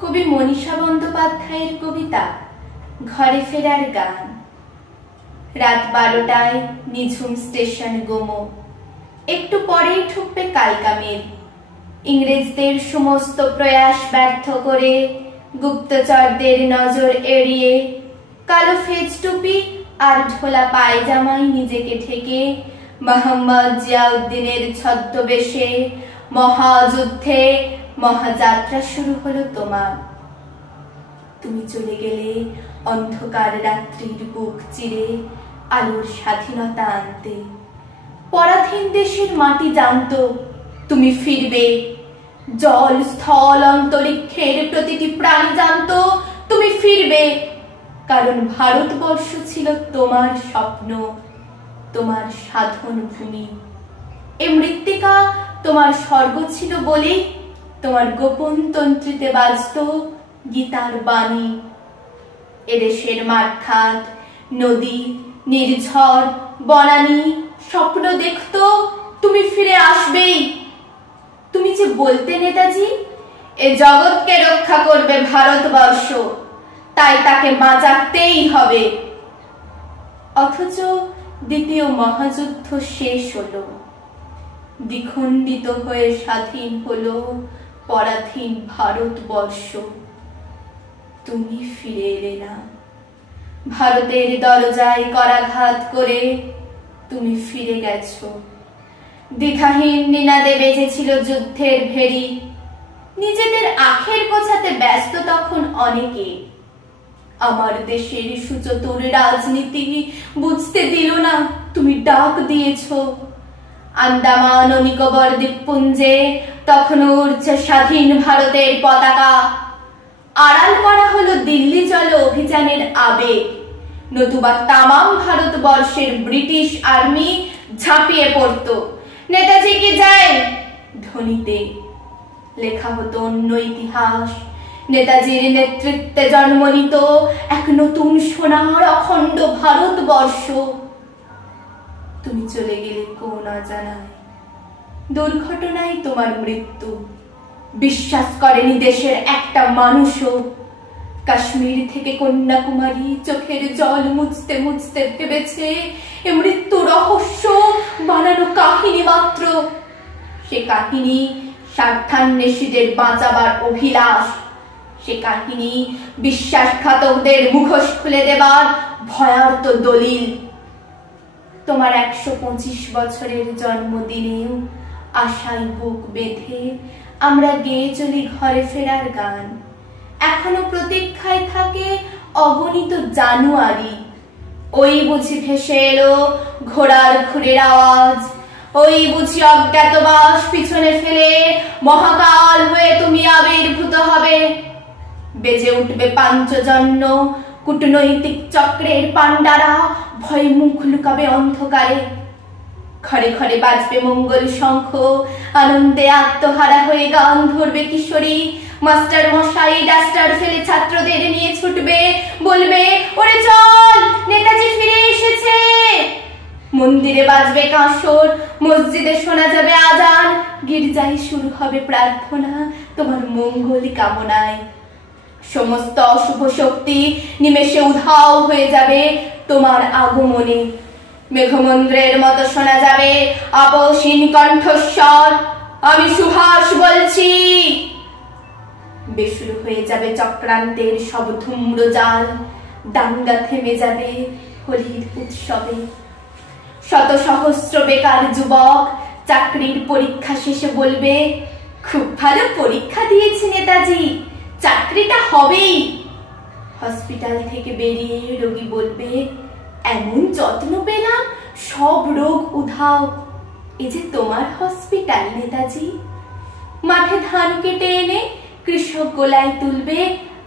কবি মনীষা বন্দ্যোপাধ্যায়ের কবিতা ঘরে ফেরার গান। রাত 12টায় নিঝুম স্টেশন গোমো, একটু পরেই ঠুকবে কালকামের। ইংরেজদের সমস্ত প্রয়াস ব্যর্থ করে, গুপ্তচরদের নজর এড়িয়ে, কালো ফেজ টুপি আর ঢোলা পায়জামায় নিজেকে ঢেকে মোহাম্মদ জিয়াউদ্দিনের ছদ্মবেশে মহাযুদ্ধে মহাযাত্রা শুরু হলো তোমার। তুমি চলে গেলে অন্ধকার রাত্রির বুক চিরে আলোর স্বাধীনতা আনতে। পরাধীন দেশের মাটি জানতো তুমি ফিরবে, জল স্থল অন্তরিক্ষের প্রতিটি প্রাণী জানতো তুমি ফিরবে। কারণ ভারতবর্ষ ছিল তোমার স্বপ্ন, তোমার সাধন ভূমি। এ মৃত্তিকা তোমার স্বর্গ ছিল বলেই তোমার গোপন তন্ত্রীতে বাজত গীতার বাণী। এদেশের মাঠঘাট, নদী, নির্ঝর, বনানী স্বপ্ন দেখতো তুমি ফিরে আসবেই। তুমি যে বলতে নেতাজি, এ জগৎকে রক্ষা করবে ভারতবর্ষ, তাই তাকে বাঁচাতেই হবে। অথচ দ্বিতীয় মহাযুদ্ধ শেষ হলো, দ্বিখণ্ডিত হয়ে স্বাধীন হলো পরাধীন ভারতবর্ষ। তুমি ফিরে এলে না। ভারতের দরজায় করাঘাত করে তুমি ফিরে গেছো। দ্বিধাহীন নিনাদে বেজেছিল যুদ্ধের ভেরি। নিজেদের আখের গোছাতে ব্যস্ত তখন অনেকে। আমার দেশের সুচতুর রাজনীতি বুঝতে দিল না তুমি ডাক দিয়েছো। আন্দামান ও নিকোবর দ্বীপপুঞ্জে তখন উড়ছে স্বাধীন ভারতের পতাকা। আড়াল করা হলো দিল্লি চলো অভিযানের আবেগ, নতুবা তামাম ভারতবর্ষের ব্রিটিশ আর্মি ঝাঁপিয়ে পড়তো নেতাজি কি যায় ধ্বনিতে। লেখা হতো অন্য ইতিহাস, নেতাজির নেতৃত্বে জন্ম নিত এক নতুন সোনার অখণ্ড ভারতবর্ষ। তুমি চলে গেলে কোন অজানায়, দুর্ঘটনায় তোমার মৃত্যু। বিশ্বাস করেনি দেশের একটা মানুষও। কাশ্মীর থেকে কন্যাকুমারী চোখের জল মুছতে মুছতে ভেবেছে এ মৃত্যু রহস্য বানানো কাহিনী মাত্র। সে কাহিনী স্বার্থান্বেষীদের বাঁচাবার অভিলাষ, সে কাহিনী বিশ্বাসঘাতকদের মুখোশ খুলে দেবার ভয়ার্ত দলিল। তোমার 125 বছরের জন্মদিনেও আশায় বুক বেঁধে আমরা গেয়ে চলি ঘরে ফেরার গান। এখনো প্রতীক্ষায় থাকে অগণিত জানুয়ারি। ওই বুঝি ভেসে এলো ঘোড়ার খুরের আওয়াজ, ওই বুঝি অজ্ঞাতবাস পিছনে ফেলে মহাকাল হয়ে তুমি আবির্ভূত হবে। বেজে উঠবে পাঞ্চজন্য, কূটনৈতিক চক্রের পাণ্ডারা ভয়ে মুখ লুকাবে অন্ধকারে। ঘরে ঘরে বাজবে মঙ্গল শঙ্খ, আনন্দে আত্মহারা হয়ে গান ধরবে কিশোরী। মাস্টার মশাই ডাস্টার ফেলে ছাত্রদের নিয়ে ছুটবে, বলবে ওরে চল নেতাজি ফিরে এসেছে। মন্দিরে বাজবে কাঁসর, মসজিদে শোনা যাবে আজান, গির্জায় শুরু হবে প্রার্থনা তোমার মঙ্গল কামনায়। সমস্ত অশুভ শক্তি নিমেষে উধাও হয়ে যাবে তোমার আগমনে। মেঘমন্দ্রের মতো শোনা যাবে আপসহীন কণ্ঠস্বর, আমি সুভাষ বলছি। বেসুরো হয়ে যাবে চক্রান্তের সব ধূম্রজাল, দাঙ্গা থেমে যাবে হোলির উৎসবে। শত সহস্র বেকার যুবক চাকরির পরীক্ষা শেষে বলবে খুব ভালো পরীক্ষা দিয়েছি নেতাজি, চাকরিটা হবেই। হসপিটাল থেকে বেরিয়ে রোগী বলবে এমন যত্ন পেলাম সব রোগ উধাও। এই যে তোমার হসপিটাল নেতাজি। মাঠে ধান কেটে এনে কৃষক গোলায় তুলবে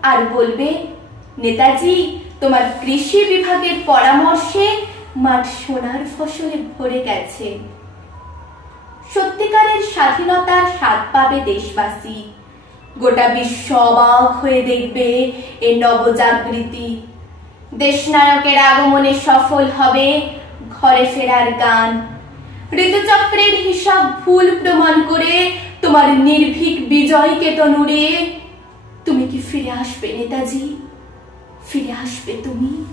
আর বলবে নেতাজি তোমার কৃষি বিভাগের পরামর্শে মাঠ সোনার ফসলে ভরে গেছে। সত্যিকারের স্বাধীনতার স্বাদ পাবে দেশবাসী। গোটা বিশ্ব অবাক হয়ে দেখবে এ নবজাগৃতি। দেশনায়কের আগমনে সফল হবে ঘরে ফেরার গান। ঋতুচক্রের হিসাব ভুল প্রমাণ করে তোমার নির্ভীক বিজয়কে তো নুড়িয়ে তুমি কি ফিরে আসবে নেতাজি? ফিরে আসবে তুমি?